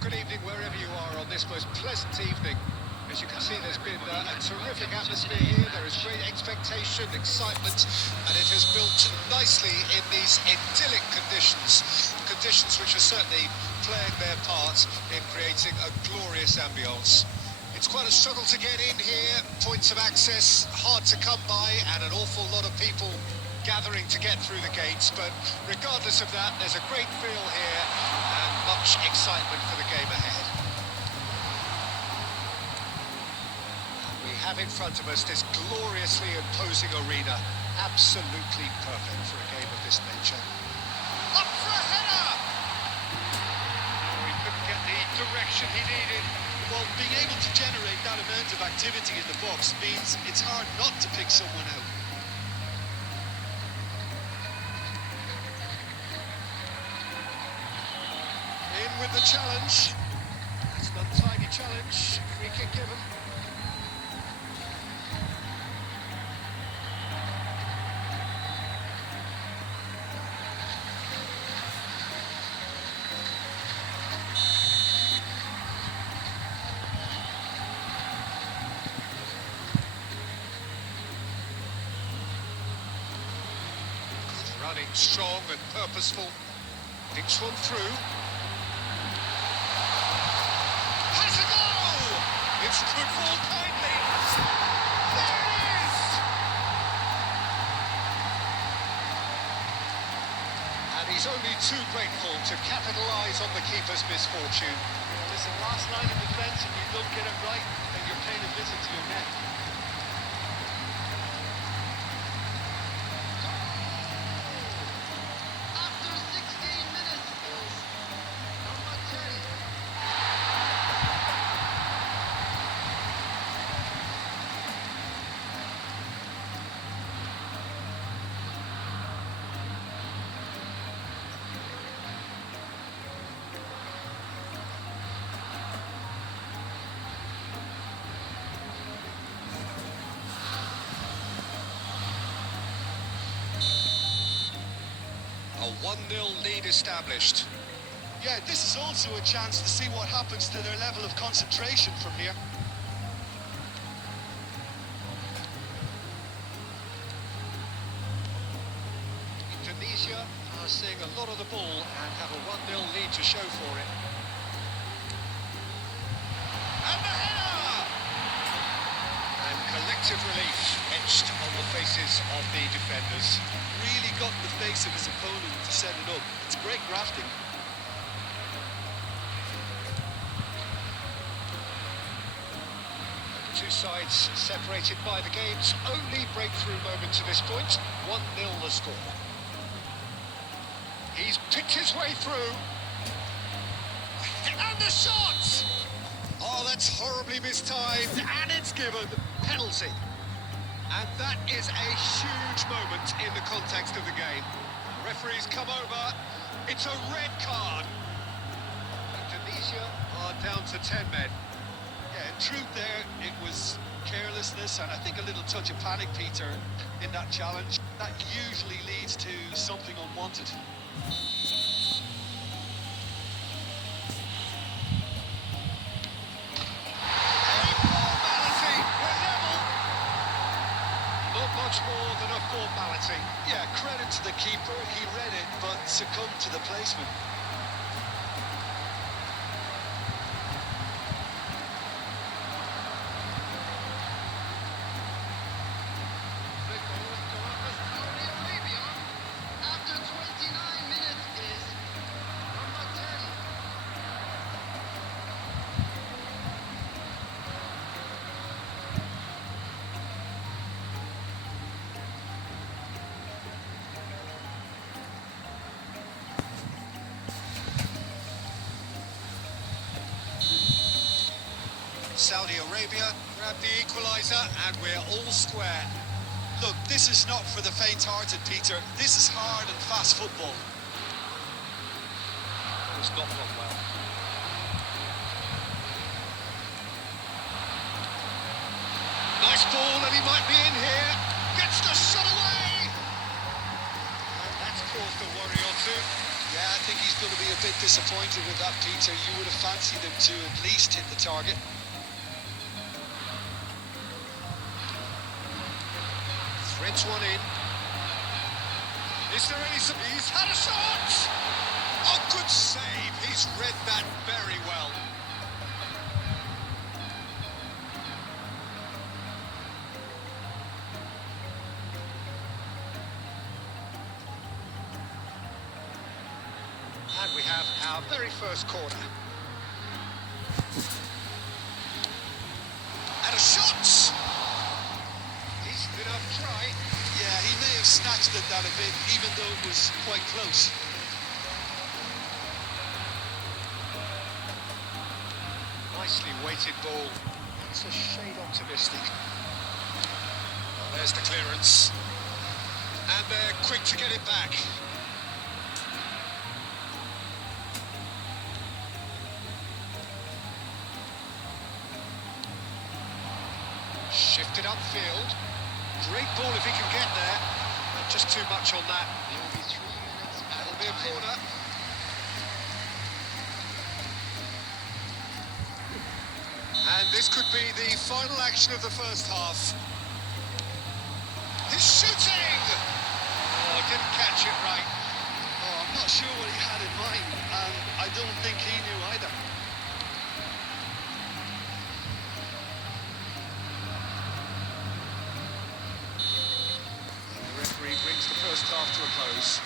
good evening wherever you are on this most pleasant evening. As you can see, there's been a terrific atmosphere here. There is great expectation, excitement, and it has built nicely in these idyllic conditions. Conditions which are certainly playing their part in creating a glorious ambience. It's quite a struggle to get in here, points of access hard to come by, and an awful lot of people gathering to get through the gates, but regardless of that, there's a great feel here and much excitement for the game ahead. We have in front of us this gloriously imposing arena, absolutely perfect for a game of this nature. Up for a header! Oh, he couldn't get the direction he needed. Well, being able to generate that amount of activity in the box means it's hard not to pick someone out. In with the challenge. It's an untidy challenge. Free kick given. Running strong and purposeful. Thinks one through. Has a goal! It's football kindly. There it is! And he's only too grateful to capitalise on the keeper's misfortune. Listen, last line of defence, and you don't get it right, and you're paying a visit to your net. A 1-0 lead established. Yeah, this is also a chance to see what happens to their level of concentration from here. Indonesia are seeing a lot of the ball and have a 1-0 lead to show for it. And the header! And collective relief etched on the faces of the defenders. Really got in the face of his opponent to set it up. It's great grafting. The two sides separated by the game's only breakthrough moment to this point. 1-0 the score. He's picked his way through. And the shot! Oh, that's horribly mistimed. And it's given. Penalty. And that is a huge moment in the context of the game. The referees come over. It's a red card. Indonesia are down to 10 men. Yeah, in truth there, it was carelessness and I think a little touch of panic, Peter, in that challenge. That usually leads to something unwanted. Much more than a formality. Yeah, credit to the keeper. He read it, but succumbed to the placement. After 29 minutes is number 10. Saudi Arabia grab the equaliser and we're all square. Look, this is not for the faint-hearted, Peter. This is hard and fast football. It's not gone well. Nice ball and he might be in here. Gets the shot away! And that's caused a worry or two. Yeah, I think he's going to be a bit disappointed with that, Peter. You would have fancied him to at least hit the target. Threads one in. Is there any... He's had a shot! Oh, good save. He's read that very well. And we have our very first corner. And a shot! Decent enough try. Yeah, he may have snatched at that a bit, even though it was quite close. Nicely weighted ball. It's a shade optimistic. Well, there's the clearance. And they're quick to get it back. Shifted upfield. Great ball if he can get there. Just too much on that. There will be 3 minutes That'll added be a time. corner. And this could be the final action of the first half. He's shooting! Oh, didn't catch it right. Oh, I'm not sure what he had in mind, and I don't think he knew either. The referee brings the first half to a close.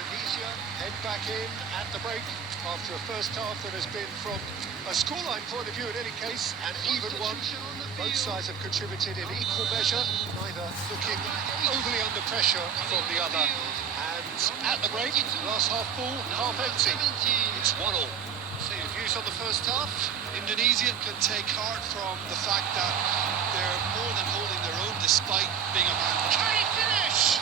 Tunisia head back in at the break after a first half that has been, from a scoreline point of view in any case, an even one. Both sides have contributed in equal measure, neither looking overly under pressure from the other. And at the break, glass half full, half empty. It's 1-1. So your views on the first half? Indonesia can take heart from the fact that they're more than holding their own despite being a man. Can he finish?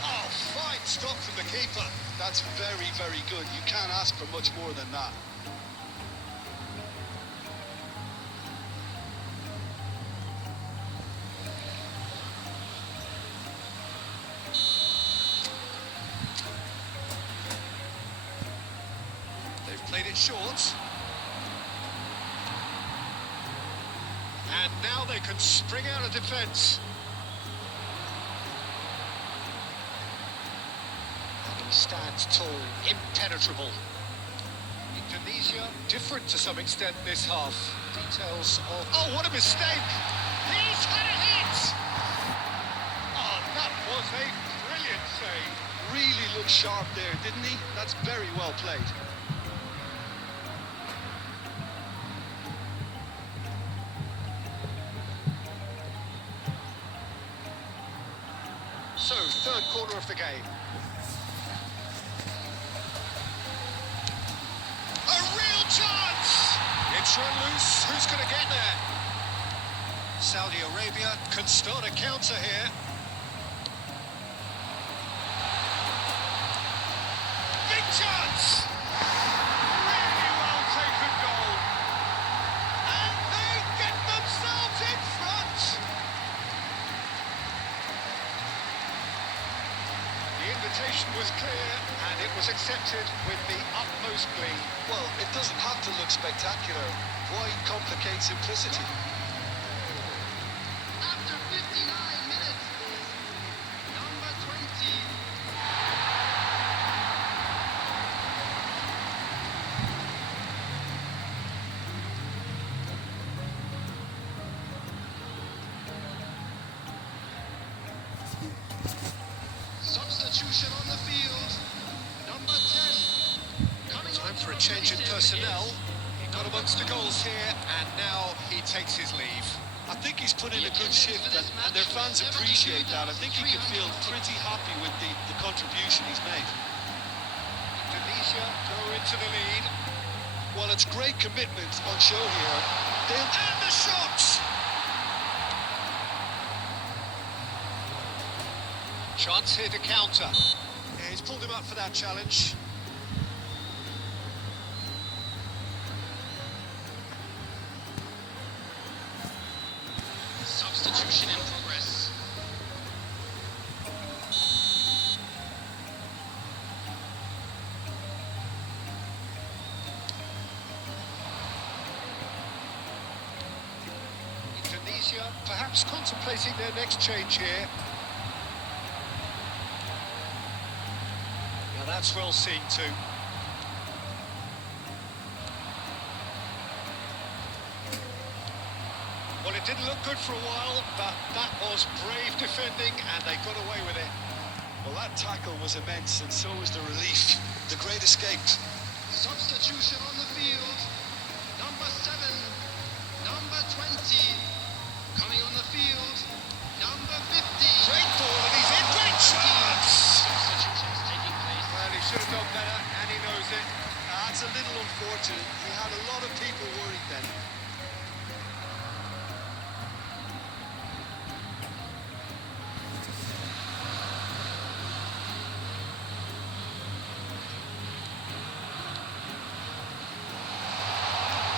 Oh, fine stop from the keeper. That's very, very good. You can't ask for much more than that. They've played it short. And now they can spring out of defence. And he stands tall, impenetrable. Indonesia, different to some extent this half. Details of... Oh, what a mistake! He's had a hit! Oh, that was a brilliant save. Really looked sharp there, didn't he? That's very well played. So, third corner of the game. A real chance! It's run loose. Who's going to get there? Saudi Arabia can start a counter here. Big chance! Really well taken goal. And they get themselves in front. The invitation was clear, and it was accepted with the utmost glee. Well, it doesn't have to look spectacular. Why complicate simplicity? After 59 minutes is number 20. Substitution on the field. Number 10. Coming Time on for a to change in replace him personnel. is He got amongst the goals here, and now he takes his leave. I think he's put in a good shift, and their fans appreciate that. I think he can feel pretty happy with the contribution he's made. Indonesia go into the lead. Well, it's great commitment on show here. And the shots! Chance here to counter. Yeah, he's pulled him up for that challenge. Substitution in progress. perhaps contemplating their next change here. Now that's well seen too. Well, it didn't look good for a while, but that was brave defending, and they got away with it. Well, that tackle was immense, and so was the relief. The great escape. Substitution on the field. Number 7, number 20. Coming on the field, number 50. Great ball, and he's in. Great chance! Substitutions taking place. Well, he should have done better, and he knows it. That's a little unfortunate. He had a lot of people worried then.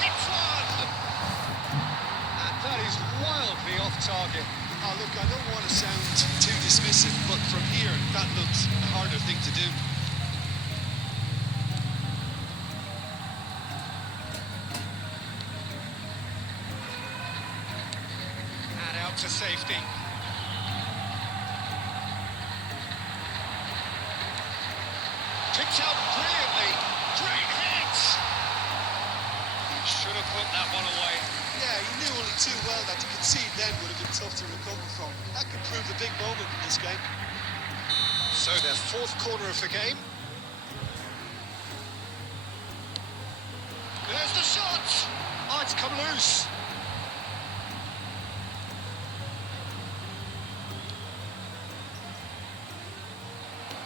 It's one! And that is wildly off target. Oh, look, I don't want to sound too dismissive, but from here, that looks a harder thing to do. And out to safety. Picked out brilliantly. Great hit! Should have put that one away. Yeah, he knew only too well that to concede then would have been tough to recover from. That could prove a big moment in this game. So their fourth corner of the game. There's the shot! Oh, it's come loose.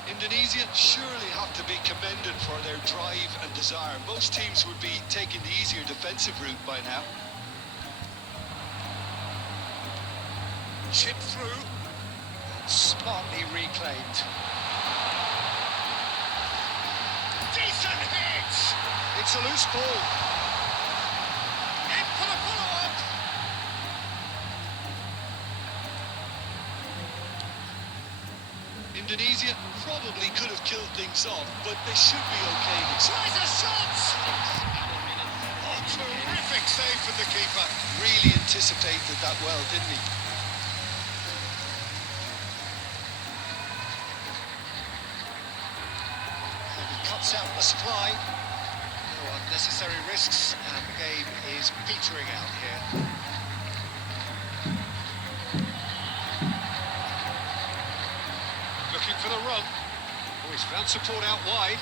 Indonesia surely have to be commended for their drive and desire. Most teams would be taking the easier defensive route by now. Chip through. Smartly reclaimed. Decent hit! It's a loose ball. In for the follow-up. Indonesia probably could have killed things off, but they should be okay. Tries a shot! Oh, terrific save from the keeper. Really anticipated that well, didn't he? And he cuts out the supply. No unnecessary risks, and the game is petering out here. Looking for the run. Oh, he's found support out wide.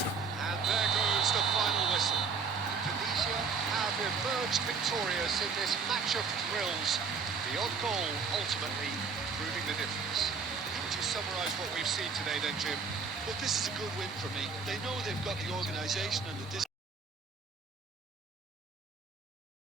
And there goes the final whistle. Indonesia have emerged victorious in this match of thrills. The odd goal ultimately proving the difference. How would you summarise what we've seen today then, Jim? But this is a good win for me. They know they've got the organisation and the discipline.